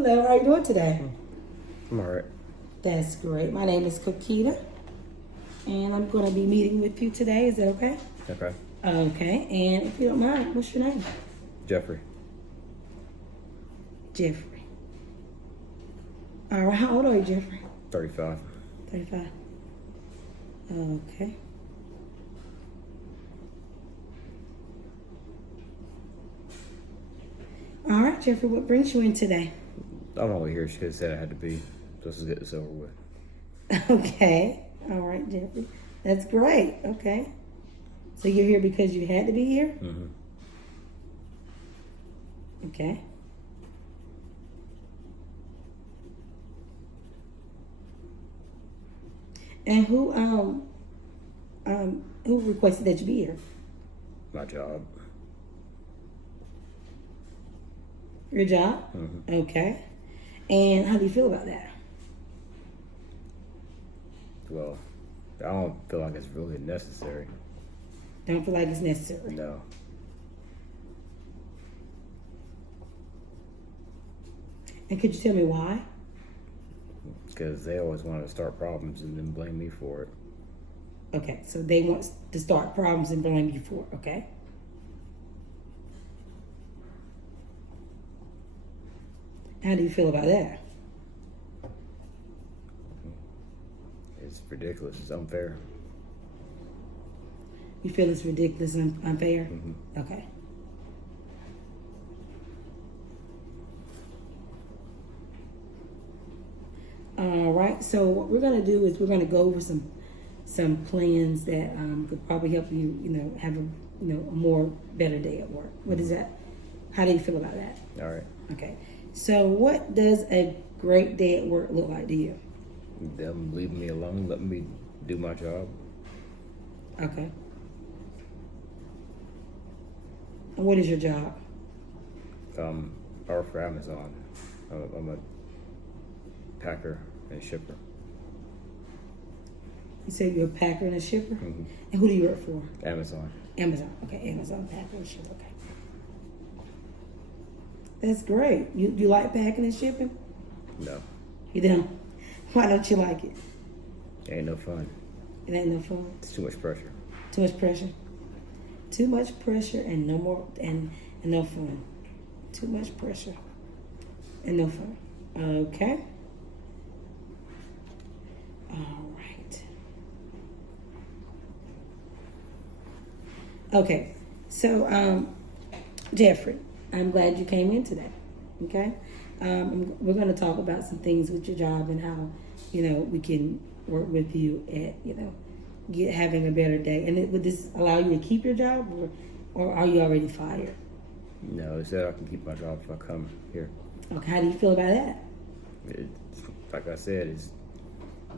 Hello, how are you doing today? I'm alright. That's great. My name is Kokita, and I'm going to be meeting with you today. Is that okay? Okay. Okay, and if you don't mind, what's your name? Jeffrey. Jeffrey. All right, how old are you, Jeffrey? 35. 35. Okay. All right, Jeffrey, what brings you in today? I'm only here. She said I had to be. Just to get this over with. Okay. All right, Jeffrey. That's great. Okay. So you're here because you had to be here? Mm-hmm. Okay. And who requested that you be here? My job. Your job? Mm-hmm. Okay. And how do you feel about that? Well, I don't feel like it's really necessary. Don't feel like it's necessary. No. And could you tell me why? Because they always wanted to start problems and then blame me for it. Okay, so they want to start problems and blame you for it, okay? How do you feel about that? It's ridiculous. It's unfair. You feel it's ridiculous and unfair? Mm-hmm. Okay. All right, so what we're going to do is we're going to go over some plans that could probably help you, have a more better day at work. What is that? How do you feel about that? All right. Okay. So what does a great day at work look like to you? Them leaving me alone, letting me do my job. Okay. And what is your job? I work for Amazon. I'm a packer and shipper. You said you're a packer and a shipper? Mm-hmm. And who do you work for? Amazon. Amazon. Okay, Amazon packer and shipper. Okay. That's great. You like packing and shipping? No. You don't? Why don't you like it? Ain't no fun. It ain't no fun. It's too much pressure. Too much pressure. Too much pressure and no more and no fun. Too much pressure and no fun. Okay. All right. Okay. So, Jeffrey, I'm glad you came in today. Okay. We're going to talk about some things with your job and how, we can work with you at, having a better day. And would this allow you to keep your job or are you already fired? No, it said I can keep my job if I come here. Okay. How do you feel about that? Like I said,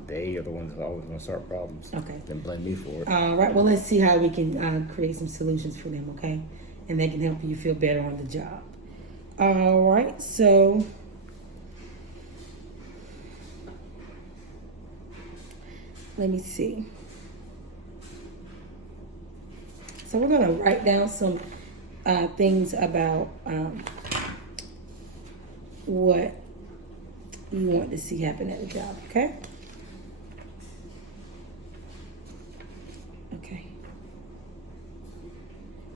they are the ones that always want to start problems. Okay. Then blame me for it. All right. Well, let's see how we can create some solutions for them, okay? And they can help you feel better on the job. All right. So, let me see. So we're going to write down some things about what you want to see happen at the job, okay? Okay.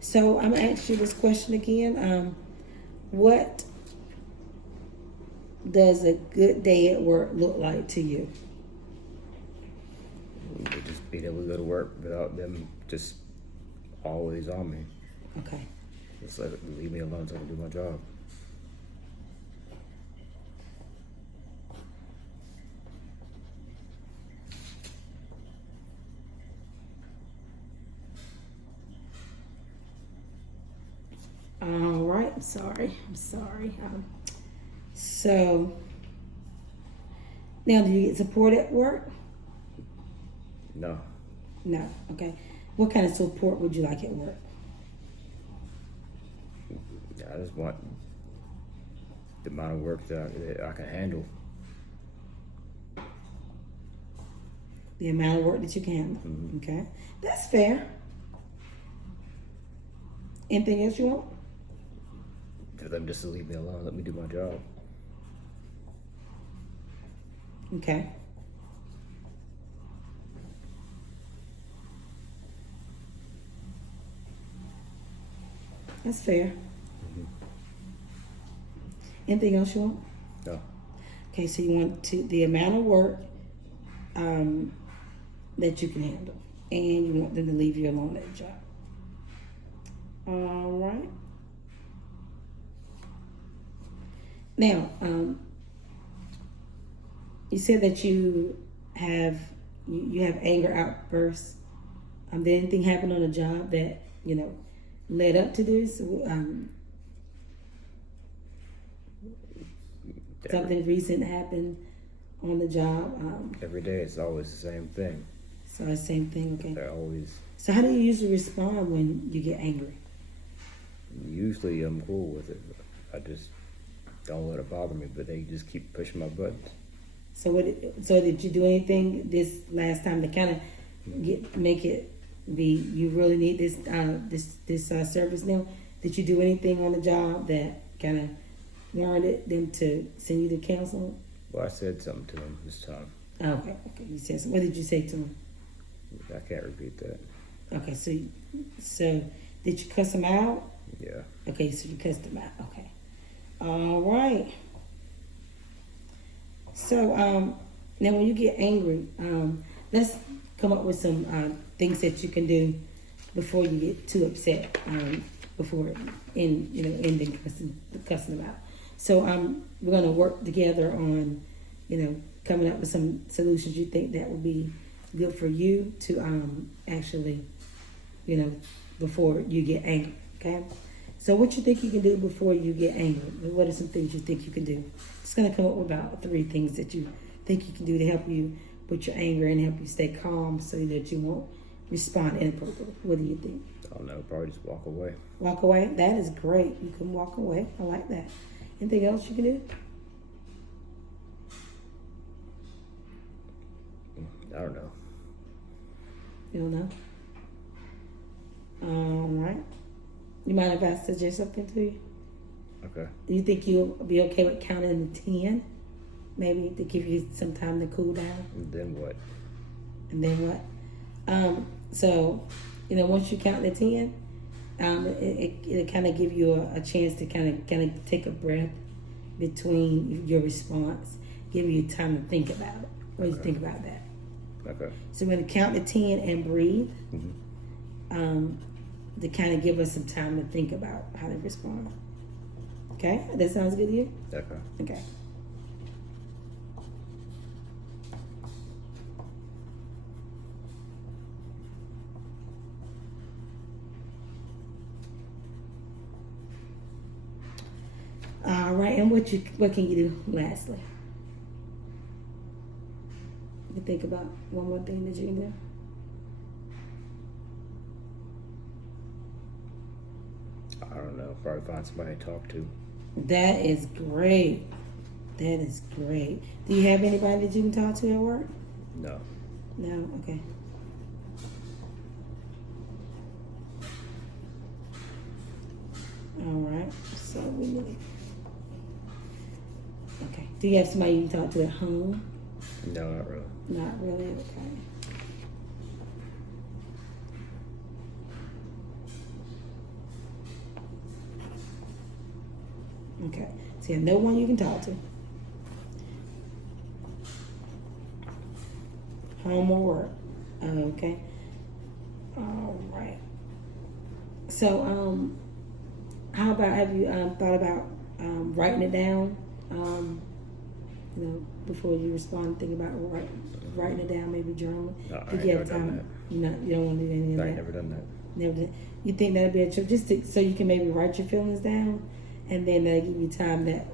So I'm going to ask you this question again. What does a good day at work look like to you? Just being able to go to work without them just always on me. Okay. Just leave me alone so I can do my job. All right. I'm sorry. So now, do you get support at work? No. No. Okay. What kind of support would you like at work? I just want the amount of work that I can handle. The amount of work that you can handle. Mm-hmm. Okay. That's fair. Anything else you want? For them just to leave me alone, let me do my job. Okay. That's fair. Anything else you want? No. Okay, so you want the amount of work that you can handle, and you want them to leave you alone at the job. All right. Now, you said that you have anger outbursts. Did anything happen on the job that led up to this? Something recent happened on the job. Every day it's always the same thing. So the same thing. Okay. They're always. So how do you usually respond when you get angry? Usually I'm cool with it. I just don't let it bother me, but they just keep pushing my buttons. So did you do anything this last time to kind of make it be you really need this service now? Did you do anything on the job that kind of warranted them to send you to counseling? Well, I said something to them this time. Okay. You said something. What did you say to them? I can't repeat that. Okay, so did you cuss them out? Yeah. Okay, so you cussed them out. Okay. All right. So now when you get angry, let's come up with some things that you can do before you get too upset. Before ending cussing them out. So we're gonna work together on coming up with some solutions you think that would be good for you to actually before you get angry. Okay. So what you think you can do before you get angry? What are some things you think you can do? Just gonna come up with about 3 things that you think you can do to help you with your anger and help you stay calm so that you won't respond inappropriately. What do you think? I don't know. Probably just walk away. Walk away? That is great. You can walk away. I like that. Anything else you can do? I don't know. You don't know? All right. You mind if I suggest something to you? Okay. Do you think you'll be okay with counting to 10? Maybe to give you some time to cool down? And then what? And then what? So, once you count to 10, it'll kind of give you a chance to kind of take a breath between your response, give you time to think about it. What do you think about that? Okay. So we're going to count to 10 and breathe. Mm-hmm. To kind of give us some time to think about how to respond. Okay? That sounds good to you? Okay. Okay. All right, and what can you do lastly? You think about one more thing that you can do? I don't know. Probably find somebody to talk to. That is great. That is great. Do you have anybody that you can talk to at work? No. No? Okay. All right. So we need. Okay. Do you have somebody you can talk to at home? No, not really. Not really. Okay. Okay. So you have no one you can talk to. Home or work. Okay. All right. So, how about have you thought about writing it down? Before you respond, think about writing it down, maybe journaling. No, I If ain't you never have done time, that. you don't want to do any of I that. ain't never done that. Never did. You think that'd be a trip, so you can maybe write your feelings down, and then that'll give you time that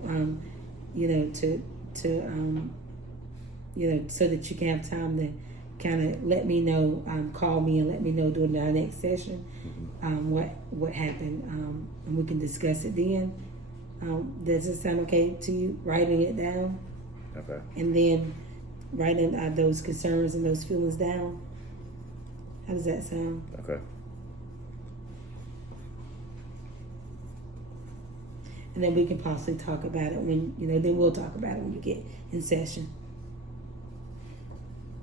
so that you can have time to kind of let me know, call me and let me know during our next session what happened, and we can discuss it then. Does it sound okay to you? Writing it down, Okay. and then writing those concerns and those feelings down. How does that sound? Okay. And then we can possibly talk about it when then we'll talk about it when you get in session.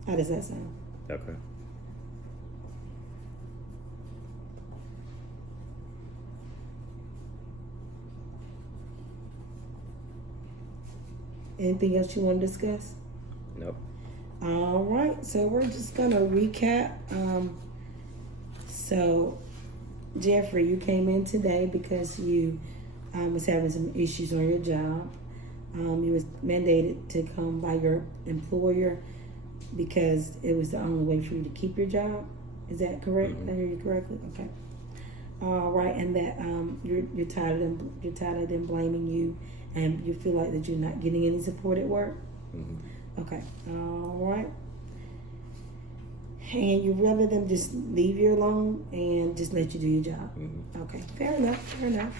How does that sound? Okay. Anything else you want to discuss? Nope. All right, so we're just gonna recap. So Jeffrey, you came in today because you was having some issues on your job. You was mandated to come by your employer because it was the only way for you to keep your job. Is that correct? Mm-hmm. Did I hear you correctly? Okay. All right, and that you're tired of them blaming you, and you feel like that you're not getting any support at work. Mm-hmm. Okay. All right. And you rather them just leave you alone and just let you do your job. Mm-hmm. Okay. Fair enough. Fair enough.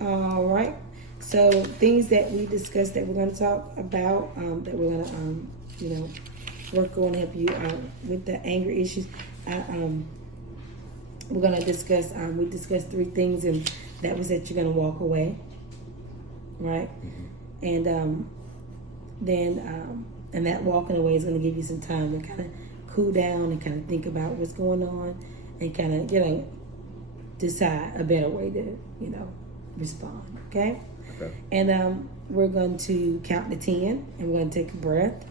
All right. So things that we discussed that we're going to talk about, that we're going to, work on, help you with the anger issues. We're going to discuss. We discussed 3 things, and that was that you're going to walk away, right? Mm-hmm. And then that walking away is going to give you some time to kind of cool down and kind of think about what's going on, and kind of decide a better way to respond. Okay. Okay. And we're going to count to 10, and we're going to take a breath,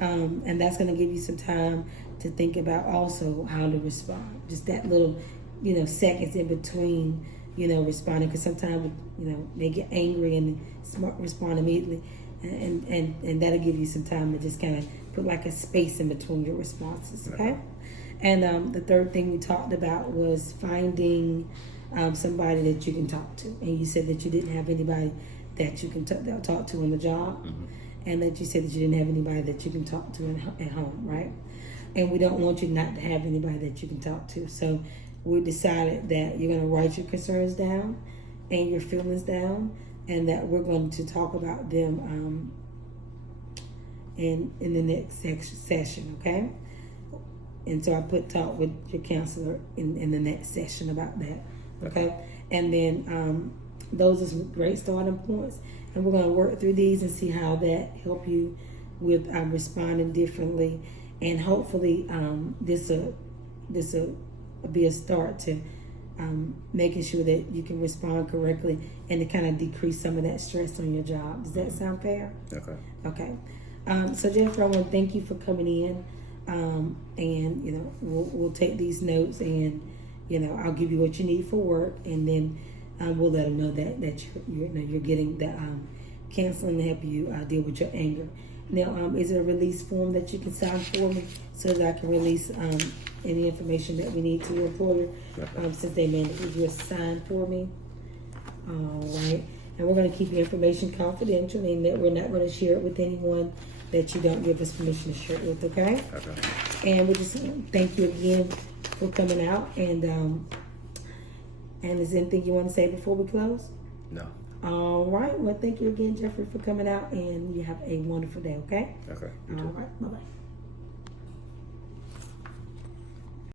and that's going to give you some time to think about also how to respond. Just that little seconds in between responding, because sometimes they get angry and respond immediately, and that'll give you some time to just kind of put like a space in between your responses. Okay. And the third thing we talked about was finding somebody that you can talk to, and you said that you didn't have anybody that you can talk to on the job, Mm-hmm. and that you said that you didn't have anybody that you can talk to at home, right? And we don't want you not to have anybody that you can talk to, so we decided that you're going to write your concerns down and your feelings down, and that we're going to talk about them in the next session, okay? And so I put talk with your counselor in the next session about that, okay? And then those are some great starting points, and we're going to work through these and see how that help you with responding differently, and hopefully this will be a start to making sure that you can respond correctly and to kind of decrease some of that stress on your job. Does that sound fair? Okay. Okay. So Jennifer, I want to thank you for coming in, and we'll take these notes, and I'll give you what you need for work, and then we'll let them know that you're getting the counseling to help you deal with your anger. Now, is there a release form that you can sign for me so that I can release any information that we need to your employer, since they mandated you to sign for me? All right. And we're going to keep your information confidential, and that we're not going to share it with anyone that you don't give us permission to share it with, okay? Okay. And we just thank you again for coming out. And is there anything you want to say before we close? No. All right. Well, thank you again, Jeffrey, for coming out, and you have a wonderful day, okay? Okay. All right. Bye-bye.